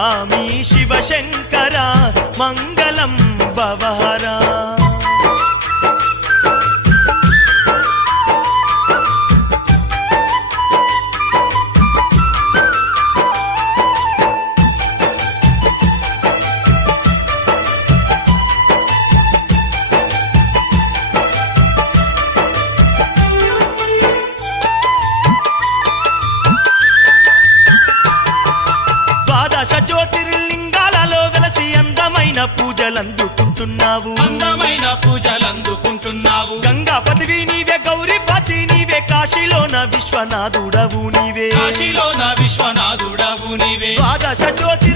స్వామి శివశంకర మంగళం భవహరా ద్వాదశ జ్యోతిర్లింగాలలో వెలసి అందమైన పూజలందుకుంటున్నావు గంగాపతివి నీవే గౌరీపతి నీవే కాశీలోన విశ్వనాథుడవు నీవే విశ్వనాథుడవు నీవే ద్వాదశ జ్యోతి